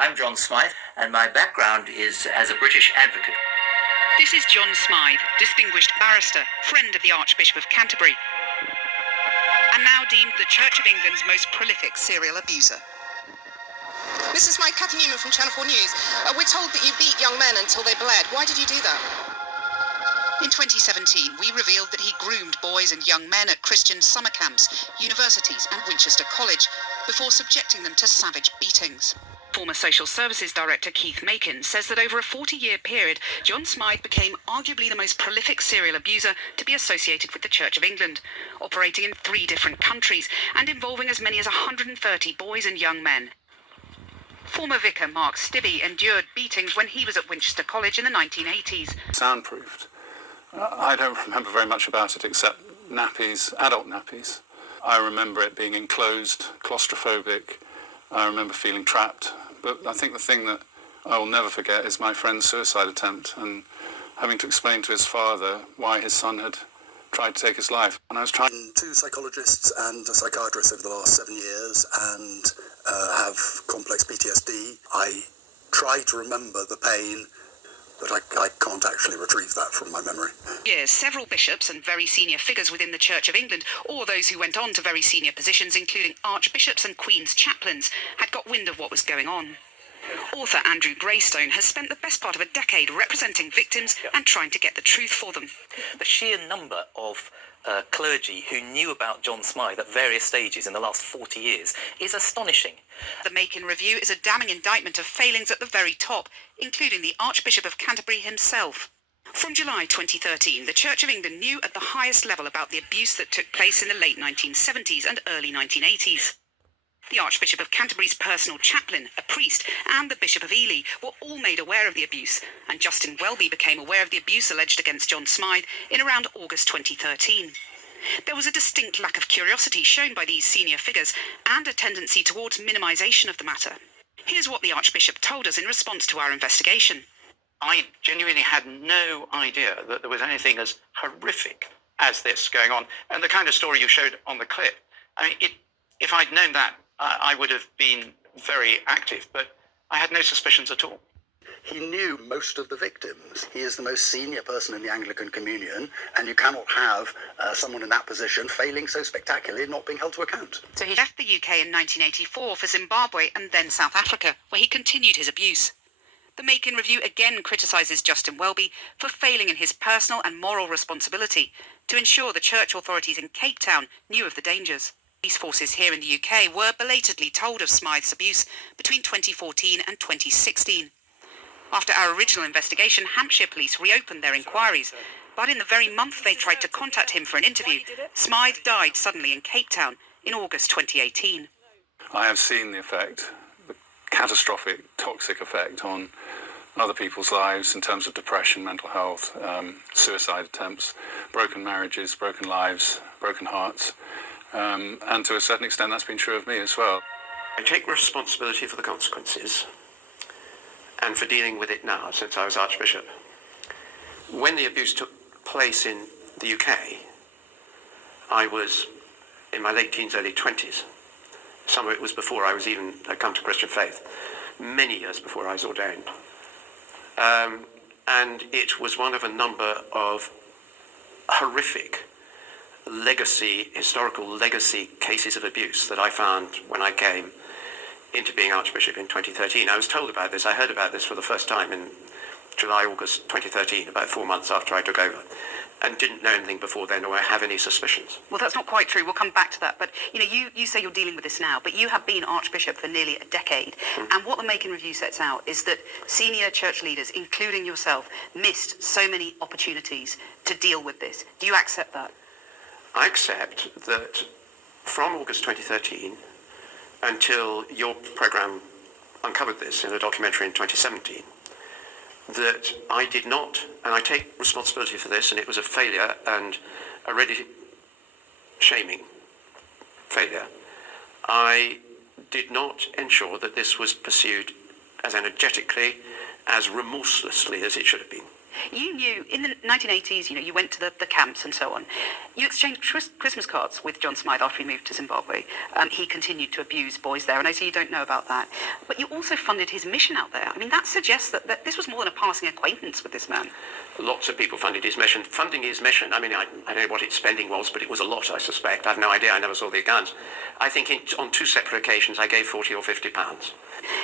I'm John Smythe, and my background is as a British advocate. This is John Smythe, distinguished barrister, friend of the Archbishop of Canterbury, and now deemed the Church of England's most prolific serial abuser. Mrs. Smythe, Cathy Newman from Channel 4 News. We're told that you beat young men until they bled. Why did you do that? In 2017, we revealed that he groomed boys and young men at Christian summer camps, universities and Winchester College, before subjecting them to savage beatings. Former Social Services Director Keith Makin says that over a 40-year period, John Smythe became arguably the most prolific serial abuser to be associated with the Church of England, operating in 3 different countries and involving as many as 130 boys and young men. Former vicar Mark Stibbe endured beatings when he was at Winchester College in the 1980s. Soundproofed. I don't remember very much about it except nappies, adult nappies. I remember it being enclosed, claustrophobic. I remember feeling trapped. But I think the thing that I will never forget is my friend's suicide attempt and having to explain to his father why his son had tried to take his life. And I was trying... 2 psychologists and a psychiatrist over the last 7 years and have complex PTSD. I try to remember the pain, but I can't actually retrieve that from my memory. Yes, several bishops and very senior figures within the Church of England, or those who went on to very senior positions, including archbishops and Queen's chaplains, had got wind of what was going on. Author Andrew Greystone has spent the best part of a decade representing victims and trying to get the truth for them. The sheer number of clergy who knew about John Smythe at various stages in the last 40 years is astonishing. The Makin Review is a damning indictment of failings at the very top, including the Archbishop of Canterbury himself. From July 2013, the Church of England knew at the highest level about the abuse that took place in the late 1970s and early 1980s. The Archbishop of Canterbury's personal chaplain, a priest, and the Bishop of Ely were all made aware of the abuse, and Justin Welby became aware of the abuse alleged against John Smythe in around August 2013. There was a distinct lack of curiosity shown by these senior figures and a tendency towards minimisation of the matter. Here's what the Archbishop told us in response to our investigation. I genuinely had no idea that there was anything as horrific as this going on. And the kind of story you showed on the clip, I mean, if I'd known that, I would have been very active, but I had no suspicions at all. He knew most of the victims. He is the most senior person in the Anglican Communion, and you cannot have someone in that position failing so spectacularly and not being held to account. So he left the UK in 1984 for Zimbabwe and then South Africa, where he continued his abuse. The Makin Review again criticises Justin Welby for failing in his personal and moral responsibility to ensure the church authorities in Cape Town knew of the dangers. Police forces here in the UK were belatedly told of Smythe's abuse between 2014 and 2016. After our original investigation, Hampshire Police reopened their inquiries, but in the very month they tried to contact him for an interview, Smythe died suddenly in Cape Town in August 2018. I have seen the effect, the catastrophic, toxic effect on other people's lives in terms of depression, mental health, suicide attempts, broken marriages, broken lives, broken hearts. And to a certain extent, that's been true of me as well. I take responsibility for the consequences and for dealing with it now since I was Archbishop. When the abuse took place in the UK, I was in my late teens, early 20s. Some of it was before I was even come to Christian faith, many years before I was ordained. And it was one of a number of horrific historical legacy cases of abuse that I found when I came into being Archbishop in 2013. I was told about this. I heard about this for the first time in July, August 2013, about 4 months after I took over, and didn't know anything before then or have any suspicions. Well, that's not quite true. We'll come back to that. But, you say you're dealing with this now, but you have been Archbishop for nearly a decade. And what the Makin Review sets out is that senior church leaders, including yourself, missed so many opportunities to deal with this. Do you accept that? I accept that from August 2013 until your programme uncovered this in a documentary in 2017, that I did not, and I take responsibility for this, and it was a failure and a really shaming failure. I did not ensure that this was pursued as energetically, as remorselessly as it should have been. You knew in the 1980s, you went to the camps and so on. You exchanged Christmas cards with John Smythe after he moved to Zimbabwe. He continued to abuse boys there, and I see you don't know about that. But you also funded his mission out there. I mean, that suggests that this was more than a passing acquaintance with this man. Lots of people funded his mission. Funding his mission, I mean, I don't know what its spending was, but it was a lot, I suspect. I have no idea. I never saw the accounts. I think on 2 separate occasions I gave 40 or 50 pounds.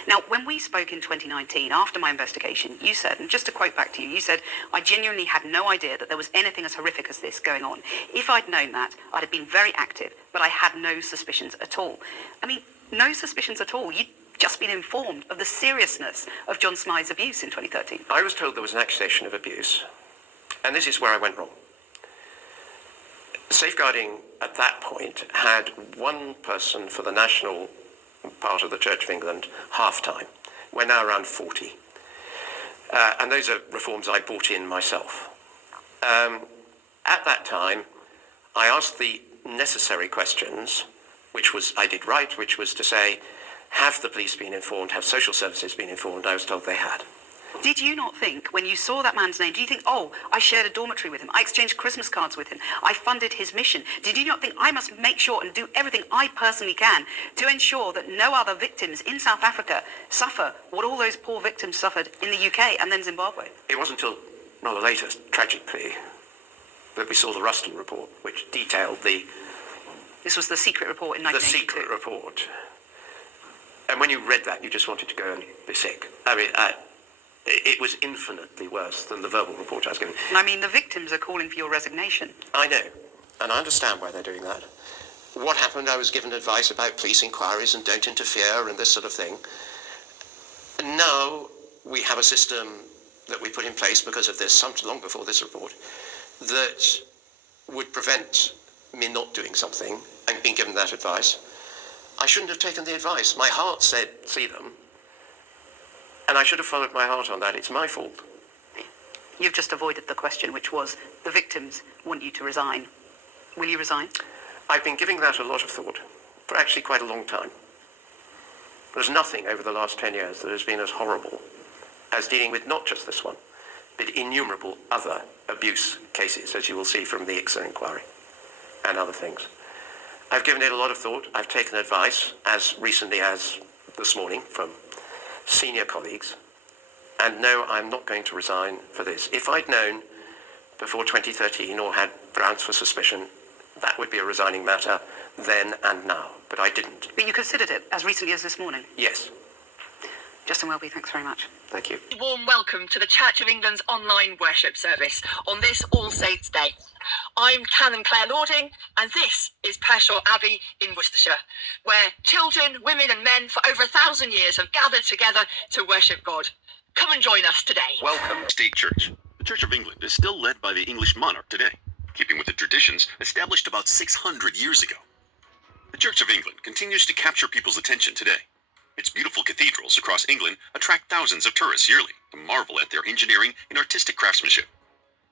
Now, when we spoke in 2019, after my investigation, you said, and just to quote back to you, you said, I genuinely had no idea that there was anything as horrific as this going on. If I'd known that, I'd have been very active, but I had no suspicions at all. I mean, no suspicions at all. You'd just been informed of the seriousness of John Smythe's abuse in 2013. I was told there was an accusation of abuse, and this is where I went wrong. Safeguarding at that point had one person for the national part of the Church of England half-time. We're now around 40. And those are reforms I brought in myself. At that time, I asked the necessary questions, which was, I did right, which was to say, have the police been informed, have social services been informed? I was told they had. Did you not think, when you saw that man's name, do you think, oh, I shared a dormitory with him, I exchanged Christmas cards with him, I funded his mission? Did you not think, I must make sure and do everything I personally can to ensure that no other victims in South Africa suffer what all those poor victims suffered in the UK and then Zimbabwe? It wasn't until rather later, tragically, that we saw the Ruston report, which detailed This was the secret report in 1982. the secret report. And when you read that, you just wanted to go and be sick. I mean, it was infinitely worse than the verbal report I was given. I mean, the victims are calling for your resignation. I know, and I understand why they're doing that. What happened, I was given advice about police inquiries and don't interfere and this sort of thing. And now we have a system that we put in place because of this, long before this report, that would prevent me not doing something and being given that advice. I shouldn't have taken the advice. My heart said, see them. And I should have followed my heart on that. It's my fault. You've just avoided the question, which was, the victims want you to resign. Will you resign? I've been giving that a lot of thought for actually quite a long time. There's nothing over the last 10 years that has been as horrible as dealing with not just this one, but innumerable other abuse cases, as you will see from the ICSA inquiry and other things. I've given it a lot of thought. I've taken advice as recently as this morning from senior colleagues, and no, I'm not going to resign for this. If I'd known before 2013 or had grounds for suspicion, that would be a resigning matter then and now, but I didn't. But you considered it as recently as this morning. Yes. Justin Welby, thanks very much. Thank you. Warm welcome to the Church of England's online worship service on this All Saints' Day. I'm Canon Claire Lording, and this is Pershaw Abbey in Worcestershire, where children, women and men for over 1,000 years have gathered together to worship God. Come and join us today. Welcome. State Church. The Church of England is still led by the English monarch today, keeping with the traditions established about 600 years ago. The Church of England continues to capture people's attention today. Its beautiful cathedrals across England attract thousands of tourists yearly to marvel at their engineering and artistic craftsmanship.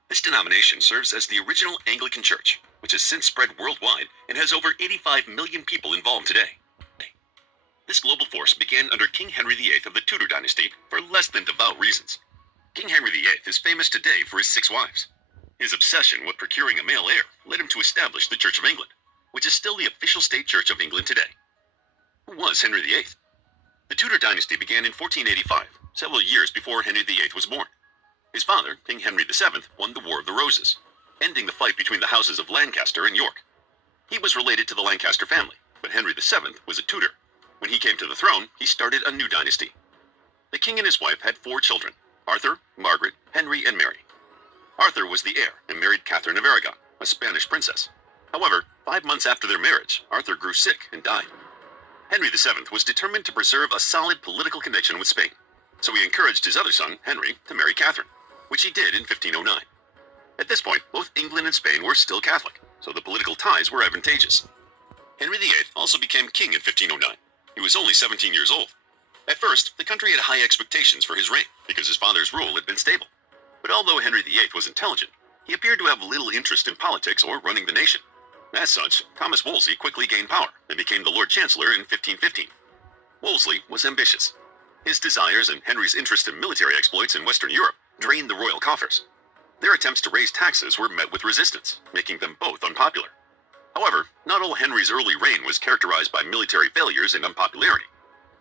This denomination serves as the original Anglican Church, which has since spread worldwide and has over 85 million people involved today. This global force began under King Henry VIII of the Tudor dynasty for less than devout reasons. King Henry VIII is famous today for his 6 wives. His obsession with procuring a male heir led him to establish the Church of England, which is still the official state church of England today. Who was Henry VIII? The Tudor dynasty began in 1485, several years before Henry VIII was born. His father, King Henry VII, won the War of the Roses, ending the fight between the houses of Lancaster and York. He was related to the Lancaster family, but Henry VII was a Tudor. When he came to the throne, he started a new dynasty. The king and his wife had 4 children: Arthur, Margaret, Henry, and Mary. Arthur was the heir and married Catherine of Aragon, a Spanish princess. However, 5 months after their marriage, Arthur grew sick and died. Henry VII was determined to preserve a solid political connection with Spain, so he encouraged his other son, Henry, to marry Catherine, which he did in 1509. At this point, both England and Spain were still Catholic, so the political ties were advantageous. Henry VIII also became king in 1509. He was only 17 years old. At first, the country had high expectations for his reign because his father's rule had been stable. But although Henry VIII was intelligent, he appeared to have little interest in politics or running the nation. As such, Thomas Wolsey quickly gained power and became the Lord Chancellor in 1515. Wolsey was ambitious. His desires and Henry's interest in military exploits in Western Europe drained the royal coffers. Their attempts to raise taxes were met with resistance, making them both unpopular. However, not all Henry's early reign was characterized by military failures and unpopularity.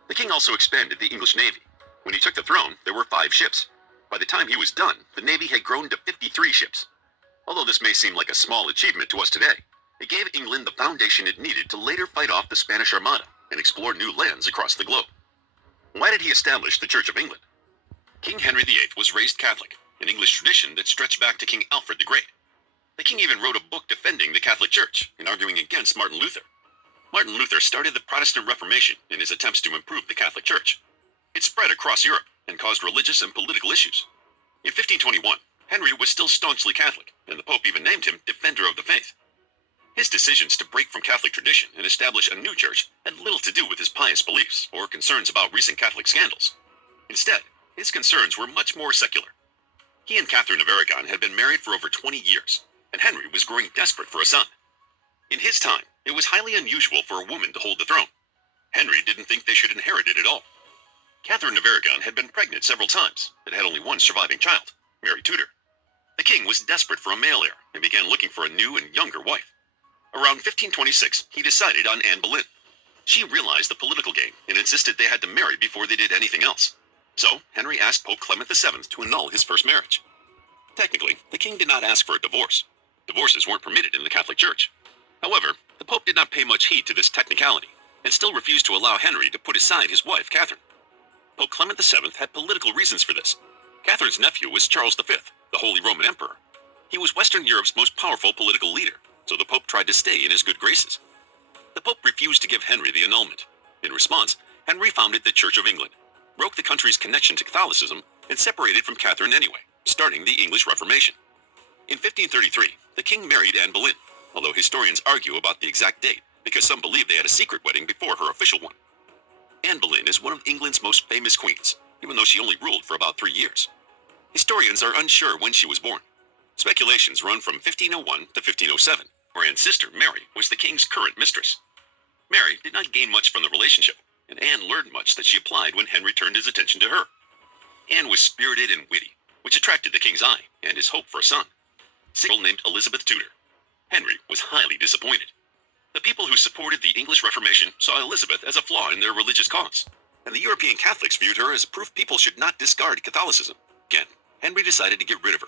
The king also expanded the English navy. When he took the throne, there were 5 ships. By the time he was done, the navy had grown to 53 ships. Although this may seem like a small achievement to us today, it gave England the foundation it needed to later fight off the Spanish Armada and explore new lands across the globe. Why did he establish the Church of England? King Henry VIII was raised Catholic, an English tradition that stretched back to King Alfred the Great. The king even wrote a book defending the Catholic Church and arguing against Martin Luther. Martin Luther started the Protestant Reformation in his attempts to improve the Catholic Church. It spread across Europe and caused religious and political issues. In 1521, Henry was still staunchly Catholic, and the Pope even named him Defender of the Faith. His decisions to break from Catholic tradition and establish a new church had little to do with his pious beliefs or concerns about recent Catholic scandals. Instead, his concerns were much more secular. He and Catherine of Aragon had been married for over 20 years, and Henry was growing desperate for a son. In his time, it was highly unusual for a woman to hold the throne. Henry didn't think they should inherit it at all. Catherine of Aragon had been pregnant several times, but had only one surviving child, Mary Tudor. The king was desperate for a male heir and began looking for a new and younger wife. Around 1526, he decided on Anne Boleyn. She realized the political game and insisted they had to marry before they did anything else. So, Henry asked Pope Clement VII to annul his first marriage. Technically, the king did not ask for a divorce. Divorces weren't permitted in the Catholic Church. However, the Pope did not pay much heed to this technicality, and still refused to allow Henry to put aside his wife, Catherine. Pope Clement VII had political reasons for this. Catherine's nephew was Charles V, the Holy Roman Emperor. He was Western Europe's most powerful political leader, so the Pope tried to stay in his good graces. The Pope refused to give Henry the annulment. In response, Henry founded the Church of England, broke the country's connection to Catholicism, and separated from Catherine anyway, starting the English Reformation. In 1533, the king married Anne Boleyn, although historians argue about the exact date because some believe they had a secret wedding before her official one. Anne Boleyn is one of England's most famous queens, even though she only ruled for about 3 years. Historians are unsure when she was born. Speculations run from 1501 to 1507, where Anne's sister, Mary, was the king's current mistress. Mary did not gain much from the relationship, and Anne learned much that she applied when Henry turned his attention to her. Anne was spirited and witty, which attracted the king's eye and his hope for a son. Single named Elizabeth Tudor. Henry was highly disappointed. The people who supported the English Reformation saw Elizabeth as a flaw in their religious cause, and the European Catholics viewed her as proof people should not discard Catholicism. Again, Henry decided to get rid of her.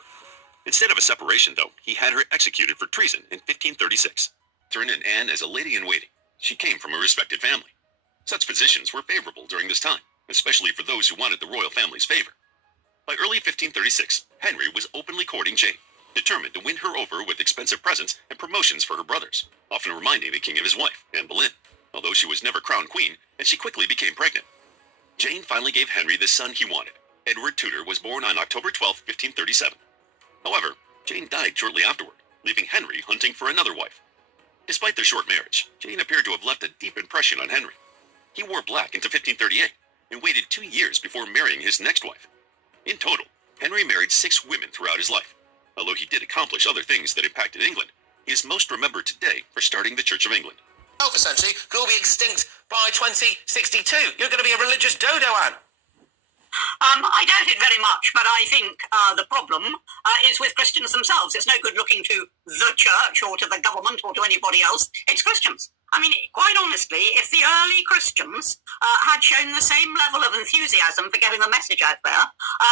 Instead of a separation, though, he had her executed for treason in 1536. Catherine and Anne as a lady-in-waiting. She came from a respected family. Such positions were favorable during this time, especially for those who wanted the royal family's favor. By early 1536, Henry was openly courting Jane, determined to win her over with expensive presents and promotions for her brothers, often reminding the king of his wife, Anne Boleyn, although she was never crowned queen, and she quickly became pregnant. Jane finally gave Henry the son he wanted. Edward Tudor was born on October 12, 1537. However, Jane died shortly afterward, leaving Henry hunting for another wife. Despite their short marriage, Jane appeared to have left a deep impression on Henry. He wore black into 1538 and waited 2 years before marrying his next wife. In total, Henry married 6 women throughout his life. Although he did accomplish other things that impacted England, he is most remembered today for starting the Church of England. Essentially, could all be extinct by 2062. You're going to be a religious dodo, Anne. I doubt it very much, but I think the problem is with Christians themselves. It's no good looking to the church or to the government or to anybody else. It's Christians. I mean, quite honestly, if the early Christians had shown the same level of enthusiasm for getting the message out there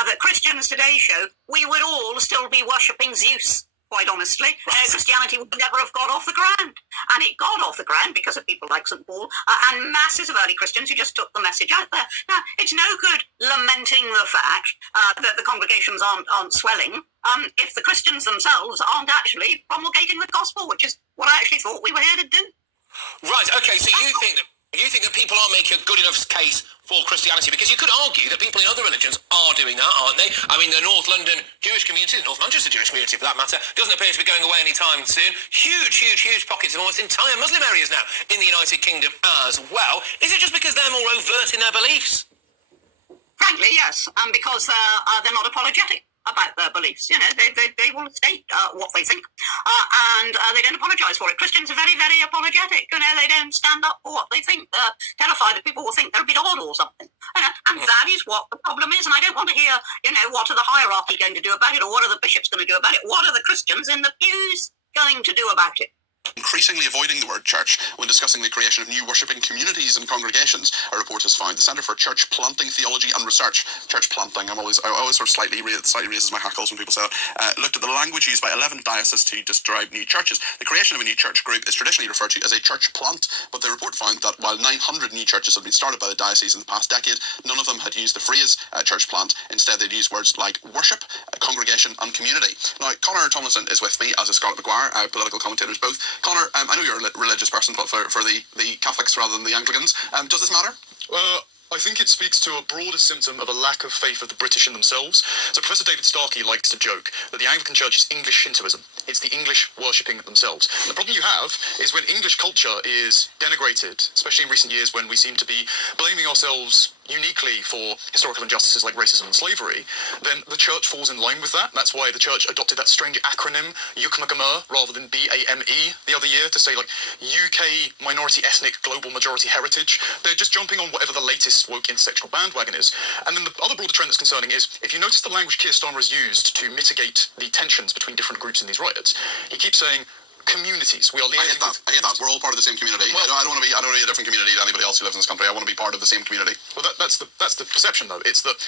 that Christians today show, we would all still be worshipping Zeus. Quite honestly, Christianity would never have got off the ground. And it got off the ground because of people like St. Paul and masses of early Christians who just took the message out there. Now, it's no good lamenting the fact that the congregations aren't swelling if the Christians themselves aren't actually promulgating the gospel, which is what I actually thought we were here to do. Right, okay, so you think that people aren't making a good enough case for Christianity, because you could argue that people in other religions are doing that, aren't they? I mean, the North London Jewish community, the North Manchester Jewish community for that matter, doesn't appear to be going away anytime soon. Huge pockets of almost entire Muslim areas now in the United Kingdom as well. Is it just because they're more overt in their beliefs? Frankly, yes, and because they're not apologetic. about their beliefs. You know, they will state what they think, and they don't apologise for it. Christians are very, very apologetic. You know, they don't stand up for what they think. They're terrified that people will think they're a bit odd or something. You know, and that is what the problem is. And I don't want to hear, you know, what are the hierarchy going to do about it, or what are the bishops going to do about it? What are the Christians in the pews going to do about it? Increasingly avoiding the word church when discussing the creation of new worshipping communities and congregations, a report has found. The Centre for Church Planting Theology and Research, church planting, I always sort of slightly raises my hackles when people say it, looked at the language used by 11 dioceses to describe new churches. The creation of a new church group is traditionally referred to as a church plant, but the report found that while 900 new churches had been started by the diocese in the past decade, none of them had used the phrase church plant. Instead, they'd used words like worship, congregation and community. Now, Conor Tomlinson is with me, as is Scarlett Maguire, political commentators both. Conor, I know you're a religious person, but for the Catholics rather than the Anglicans, does this matter? I think it speaks to a broader symptom of a lack of faith of the British in themselves. So Professor David Starkey likes to joke that the Anglican Church is English Shintoism. It's the English worshipping themselves. And the problem you have is when English culture is denigrated, especially in recent years when we seem to be blaming ourselves uniquely for historical injustices like racism and slavery, then the church falls in line with that. That's why the church adopted that strange acronym, UKMGMR, rather than BAME the other year, to say like UK minority ethnic global majority heritage. They're just jumping on whatever the latest woke intersectional bandwagon is. And then the other broader trend that's concerning is, if you notice the language Keir Starmer has used to mitigate the tensions between different groups in these riots, he keeps saying communities. We are liaising. I get that. We're all part of the same community. Well, I don't want to be a different community to anybody else who lives in this country. I want to be part of the same community. Well, that's the perception, though. It's that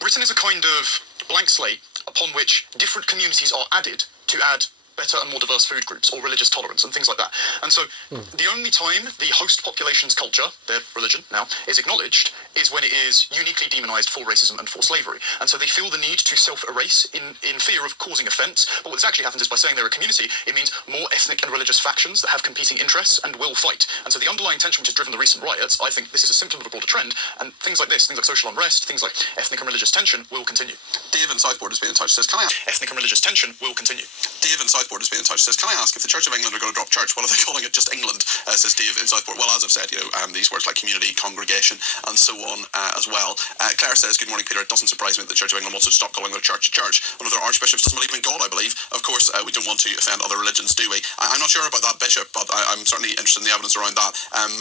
Britain is a kind of blank slate upon which different communities are added to add better and more diverse food groups or religious tolerance and things like that. And so the only time the host population's culture, their religion now, is acknowledged is when it is uniquely demonised for racism and for slavery. And so they feel the need to self-erase in fear of causing offence. But what's actually happens is by saying they're a community, it means more ethnic and religious factions that have competing interests and will fight. And so the underlying tension which has driven the recent riots, I think this is a symptom of a broader trend, and things like this, things like social unrest, things like ethnic and religious tension will continue. Dave in Southport has been in touch, says, can I ask? Ethnic and religious tension will continue. Dave in Southport has been in touch, says, can I ask if the Church of England are going to drop church? What are they calling it? Just England, says Dave in Southport. Well, as I've said, these words like community, congregation, and so on as well. Claire says, good morning, Peter. It doesn't surprise me that the Church of England wants to stop calling their church a church. One of their archbishops doesn't believe in God, I believe. Of course, we don't want to offend other religions, do we? I'm not sure about that bishop, but I'm certainly interested in the evidence around that.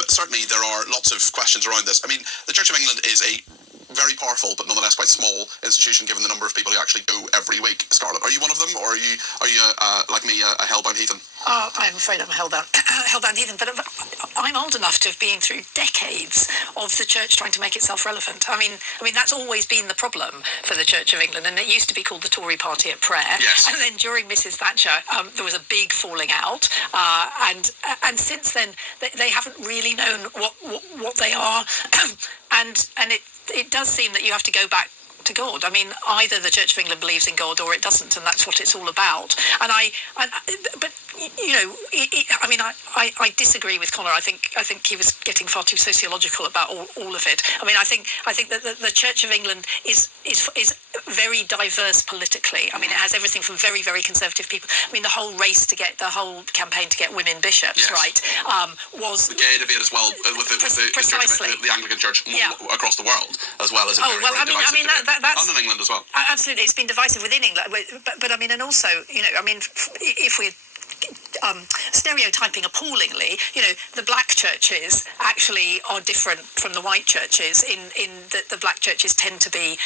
Certainly, there are lots of questions around this. I mean, the Church of England is a very powerful but nonetheless quite small institution given the number of people who actually go every week. Scarlett, are you one of them, or are you like me, a hellbound heathen? I'm afraid I'm a hellbound heathen, but I'm old enough to have been through decades of the church trying to make itself relevant. I mean that's always been the problem for the Church of England, and it used to be called the Tory Party at Prayer. Yes. And then during Mrs. Thatcher, there was a big falling out, and since then they haven't really known what they are, and it does seem that you have to go back to God. I mean, either the Church of England believes in God or it doesn't, and that's what it's all about. But you know, I disagree with Conor. I think he was getting far too sociological about all of it. I mean, I think that the Church of England is very diverse politically. I mean, it has everything from very, very conservative people. I mean, the whole campaign to get women bishops, yes, right, was the gay debate as well with the Anglican Church across the world, as well as divisive and in England as well. Absolutely, it's been divisive within England. But I mean, and also, you know, I mean, if we're stereotyping appallingly, you know, the black churches actually are different from the white churches in that the black churches tend to be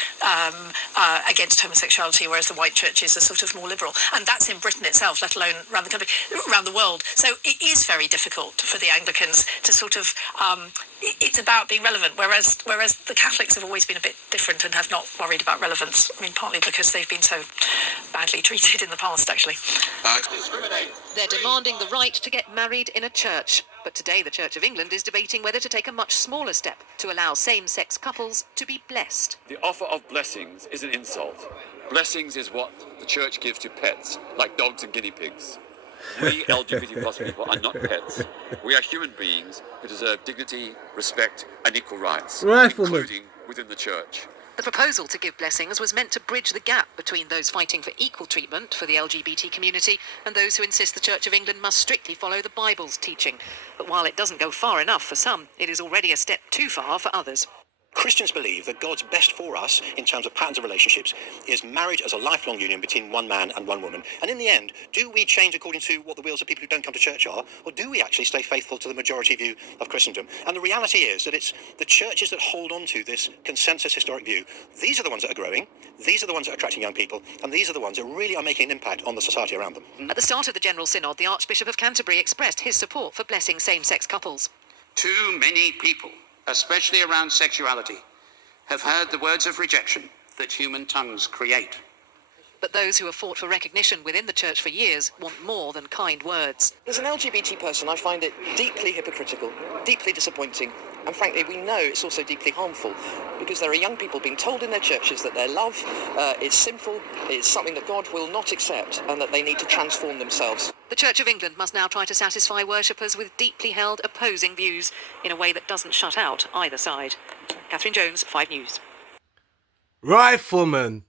against homosexuality, whereas the white churches are sort of more liberal. And that's in Britain itself, let alone around the country, around the world. So it is very difficult for the Anglicans to sort of it's about being relevant, whereas the Catholics have always been a bit different and have not worried about relevance. I mean, partly because they've been so badly treated in the past, actually. They're demanding the right to get married in a church. But today the Church of England is debating whether to take a much smaller step to allow same-sex couples to be blessed. The offer of blessings is an insult. Blessings is what the church gives to pets, like dogs and guinea pigs. We LGBT plus people are not pets. We are human beings who deserve dignity, respect and equal rights, including within the church. The proposal to give blessings was meant to bridge the gap between those fighting for equal treatment for the LGBT community and those who insist the Church of England must strictly follow the Bible's teaching. But while it doesn't go far enough for some, it is already a step too far for others. Christians believe that God's best for us in terms of patterns of relationships is marriage as a lifelong union between one man and one woman. And in the end, do we change according to what the wills of people who don't come to church are, or do we actually stay faithful to the majority view of Christendom? And the reality is that it's the churches that hold on to this consensus historic view. These are the ones that are growing, these are the ones that are attracting young people, and these are the ones that really are making an impact on the society around them. At the start of the General Synod, the Archbishop of Canterbury expressed his support for blessing same-sex couples. Too many people, especially around sexuality, have heard the words of rejection that human tongues create. But those who have fought for recognition within the church for years want more than kind words. As an LGBT person, I find it deeply hypocritical, deeply disappointing, and frankly, we know it's also deeply harmful, because there are young people being told in their churches that their love is sinful, it's something that God will not accept, and that they need to transform themselves. The Church of England must now try to satisfy worshippers with deeply held opposing views in a way that doesn't shut out either side. Catherine Jones, 5 News. Rifleman